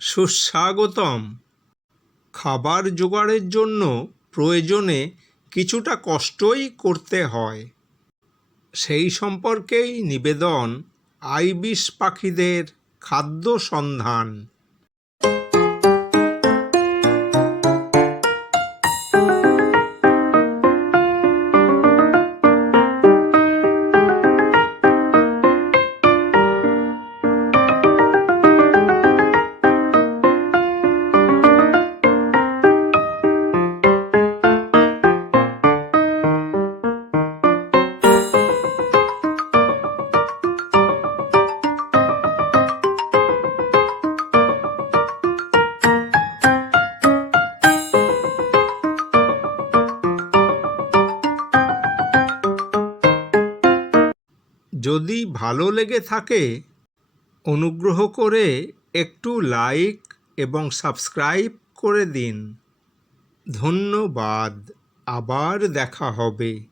সুস্বাগতম। খাবার জোগাড়ের জন্য প্রয়োজনে কিছুটা কষ্টই করতে হয়। সেই সম্পর্কেই নিবেদন আইবিস পাখিদের খাদ্য সন্ধান। যদি ভালো লেগে থাকে অনুগ্রহ করে একটু লাইক এবং সাবস্ক্রাইব করে দিন। ধন্যবাদ। আবার দেখা হবে।